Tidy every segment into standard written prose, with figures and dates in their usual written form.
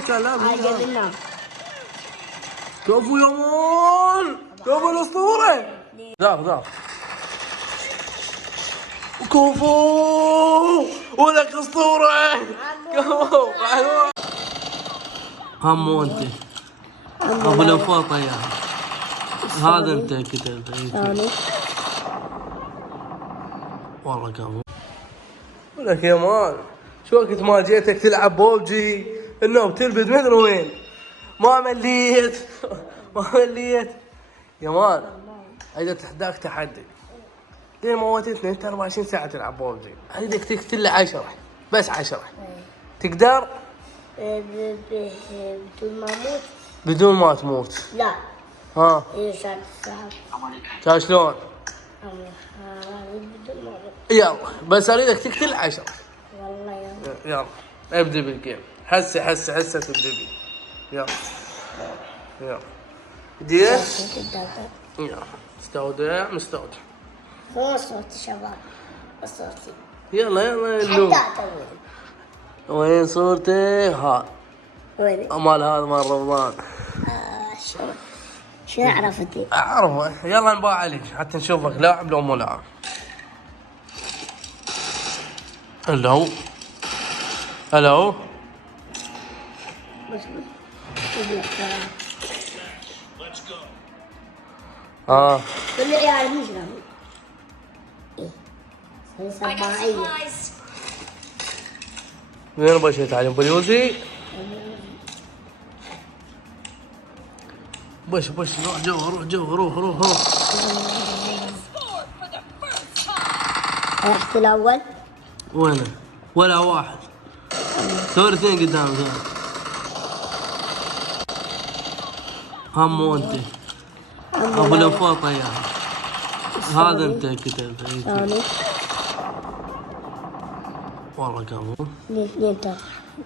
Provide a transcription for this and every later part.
سلام. كفو يا مان، كفو الاسطوره. ذاك كفو ولك اسطوره. كفو عمو انت ابو الانفاطه يا هذا انت كتبت والله كفو. ولك يا مان شو وقت ما جيتك تلعب بوبجي النوم تلبد مدري وين. ما مليت يا مان. اذا تحداك تحدي لين موتتني انت 24 ساعه تلعب بوبجي. اريدك تقتل لي 10 بس 10 تقدر؟ بدون ما اموت؟ بدون ما تموت. لا. ها كان شلون؟ بدون ما اموت. يلا بس اريدك تقتل 10. والله يلا ابدا بالجيم. حسه تبدا بي. يلا بديت. يلا مستودع هو صوتي شباب صوتي. يلا اللوم. وين صورتي؟ ها وين؟ مال هذا مال رمضان. شو عرفتي؟ اعرفه. يلا نباع عليك حتى نشوفك لاعب لو مو لاعب. هلو كل عيال مجرم. سباعية. وين بغيت تعلم بليوزي؟ بش روح جوا روح. رحت الأول. وينه؟ ولا واحد. سوي اثنين قدام ذول. عمو انت ابو الانفاطه يا هذا انت كتبت والله كفو.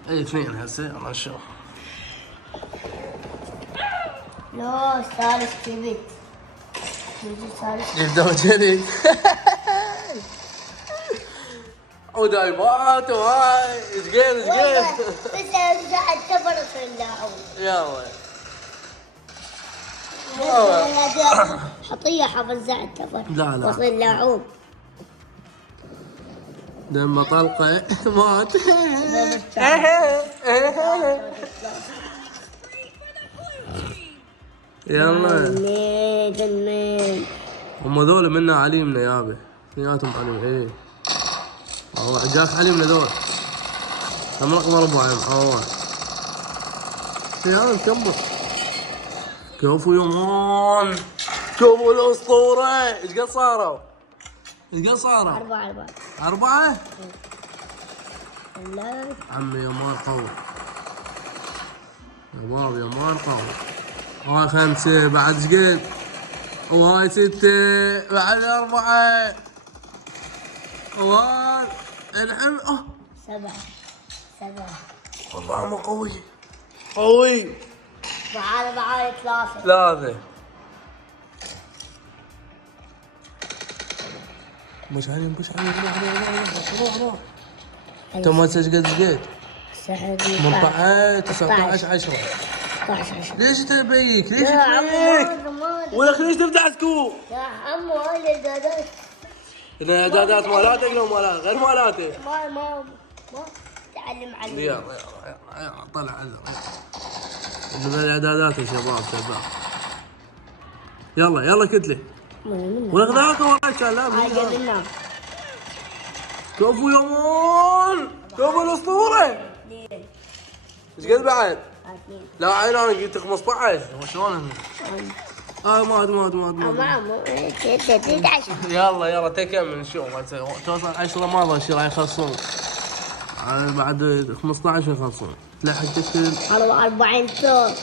اي اثنين هسه. يلا نشوف. لا ثالث كبيت. يبدأ جري. ودايمات وهاي ايش قيل. بس رجعت تفرق اللاعب. يلا حطيه حفظ زعل تفر. لا وصل لاعوب لما طلقه مات. يلا جنين. هم ذول منا عليمنا يابا. اثنيناتهم عليم. ايه جاك عليمنا ذول. كم رقم 4 يا نكبر. كفو يا مان، كفو الاسطوره. ايش قد صاروا؟ 4 لا عمي يا مان قوي. يا مان قوي. هاي 5 بعد ايش قد؟ وهاي 6 بعد 4 وهاي الحين 7 والله ما قوي. معاي 3 مش عليهم روح. انت ما تسجل زقيت 18 19 10. ليش تبيك؟ ولك ليش تفتح سكوب؟ يا عمو هاي الاعدادات. الاعدادات مالاتك لو مالات غير مالاتي؟ ما تعلم علي. يلا طلع عذر. اللي بالاعدادات يا شباب. يلا كتله. ولك ذاك والله كلام. كفو يا مان، كفو الاسطوره. ايش قد بعد؟ لا عين انا قلت 15. شلون؟ مات. يلا تكمل نشوف. توصل 10 ما ظل شي راح يخلصون. بعد 15 يخلصون. تلحق تكتب 40 طوب.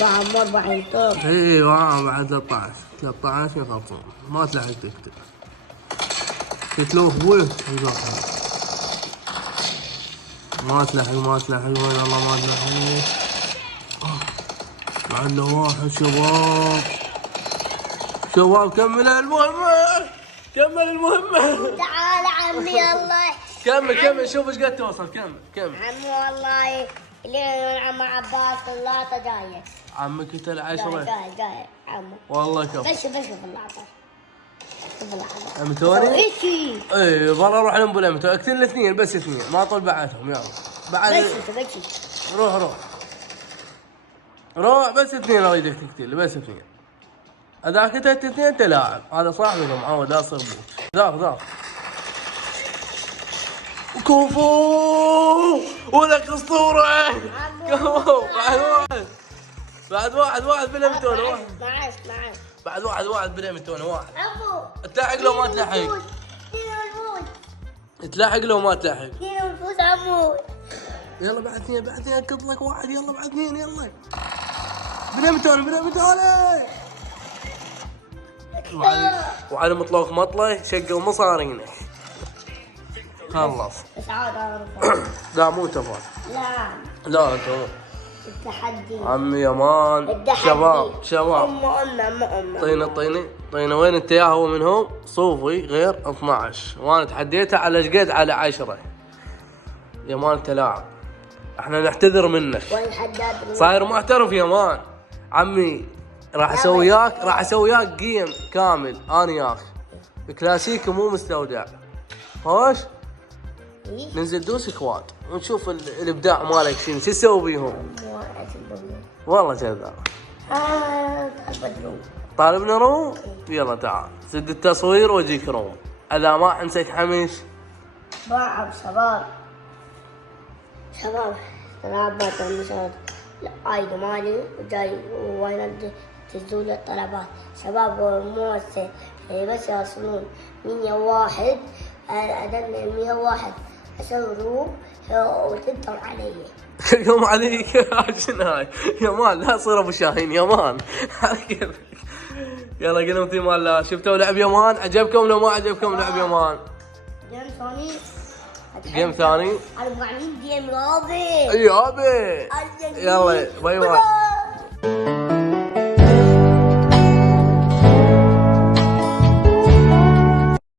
40 طوب. اي بعد 13 يخلصون. ما تلحق تكتب. تتلوف بويه ما تلحق وين الله ما تلحق. بعد له واحد. شباب كمل المهمة. تعال عمي الله. كمل شوف ايش قد توصل. كمل عمي والله اللي مع عباس اللقطة جاية. عمك انت العشرة. جاي عمو. والله كف. بشوف اللقطة. شوف اللقطة. ام توني؟ ايشي. ايه والله روح لهم بلا متو، اقتل الاثنين بس اثنين، ما طول بعدهم يلا. بعد بشي. روح بس اثنين اريدك تقتل بس اثنين. اذا قتلت اثنين انت لاعب، هذا صاحبي معود لا تصير بوت. ذاك كفو ولك اسطوره. كفو بعد واحد بلا متون واحد. معاش. بعد واحد بلا متون واحد. عمو. تلحق لو ما تلحق. تلحق لو ما تلحق. اثنين ونفوز عمو. يلا بعد اثنين انقذ لك واحد. يلا بعد اثنين يلا. بلا متون وعلى مطلق مطلة شقوا مصارينه. خلص. بس عاد لا مو تفضل. لا انت مو. التحدي. عمي يمان. شباب. طينة وين انت يا هو منهم؟ صوفي غير 12 وانا تحديته على شقد على 10. يا مان انت لاعب، احنا نعتذر منك. صاير محترف يا مان. عمي راح اسوي وياك جيم كامل انا وياك كلاسيكي مو مستودع. خوش ننزل دوس كواد ونشوف الابداع مالك شنو تسوي بيهم. والله كذا. طالبنا روم. يلا تعال سد التصوير واجيك روم. اذا ما حنسيت حمش باعب شباب تلعب ما تنسى الايد مالي وجاي وين تسدون الطلبات شباب موسى بس يوصلون 101 أدنى 101 أسوي روم وتنتم علي. يوم عليك شنو هاي يا مان؟ لا تصير ابو شاهين يا مان. يلا قلمتي مال لا شفتوا لعب يا مان؟ عجبكم لو ما عجبكم لعب يا مان؟ جيم ثاني 400 جيم رابع. يابا يلا باي باي.